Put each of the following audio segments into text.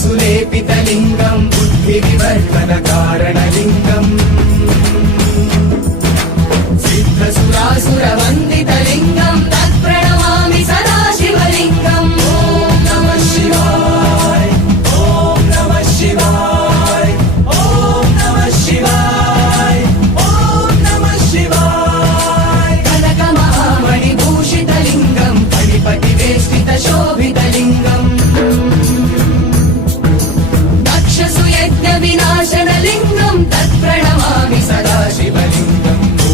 सुलेपितलिङ्गम् बुद्धिविवर्धनकारणलिङ्गम् सिद्धसुरासुरवन्दितलिङ्गम् तत्प्रणमामि सदा शिवलिङ्गम्। ॐ नमः शिवाय, ॐ नमः शिवाय, ॐ नमः शिवाय, ॐ नमः शिवाय। कनकमहामणिभूषितलिङ्गम् फणिपतिवेष्टितशोभितलिङ्गम् विनाशनलिङ्गम् तत्प्रणमामि सदा शिवलिङ्गम्। ॐ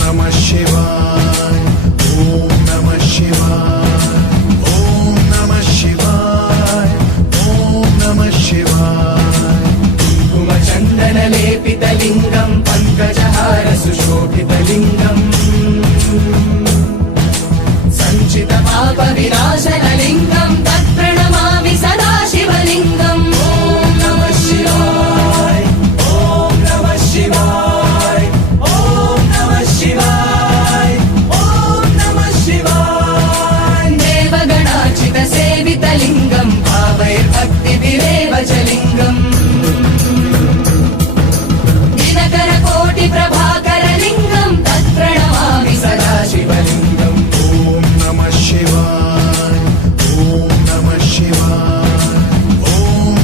नमः शिवाय, ॐ नमः शिवाय, ॐ नमः शिवाय, ॐ नमः शिवाय। कुङ्कुमचन्दनलेपितलिङ्गम् पङ्कजहार सुशोभितलिङ्गम् सञ्चितपापविनाशनलिङ्गम् तत्प्रणमामि सदा शिवलिङ्गम्। सेवितलिङ्गम् भावैर्भक्तिभिरेव च लिङ्गम् दिनकरकोटिप्रभाकरलिङ्गम् तत्प्रणमामि सदा शिवलिङ्गम्। ॐ नमः शिवाय, ॐ नमः शिवाय, ॐ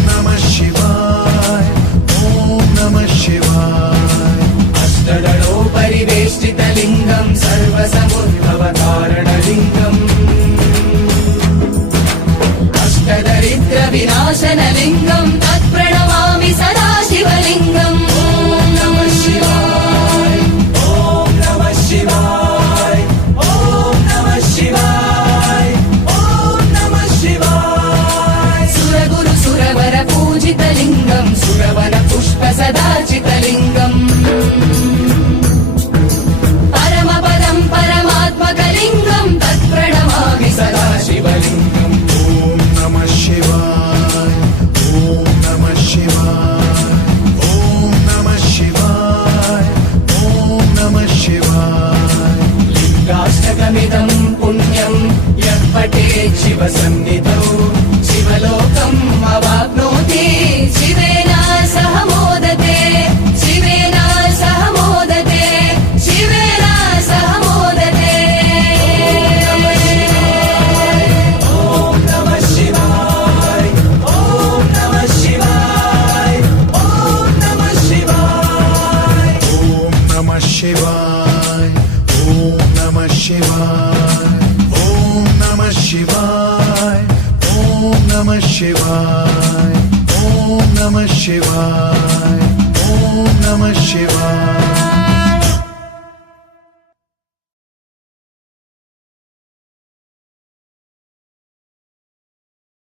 नमः शिवाय, ॐ नमः शिवाय। अष्टदलोपरिवेष्टितलिङ्गम् सर्वसमुद्भवकारणलिङ्गम् दरिद्रविनाशनलिङ्गम् तत्प्रणमामि सदा शिवलिङ्गम्। ॐ नमः शिवाय, ॐ नमः शिवाय, ॐ नमः शिवाय, ॐ नमः शिवाय। सुरगुरु सुरवर पूजितलिङ्गम् सुरवन पुष्प सदाचितलिङ्गम् परमपदम् परमात्मकलिङ्गम् तत्प्रणमामि सदा शिवलिङ्गम्। ॐ नमः शिवाय, ॐ नमः शिवाय, ॐ नमः शिवाय, ॐ नमः शिवाय। लिङ्गाष्टकमिदम् पुण्यम् यः पठेत् शिवसन्निधौ शिवलोकम् अवाप्नोति शिवेन सह मोदते शिवेन सह मोदते शिवेन सह मोदते। शिवाय, ॐ नमः शिवाय, ॐ नमः शिवाय, ॐ नमः शिवाय, ॐ नमः शिवाय, ॐ नमः शिवाय।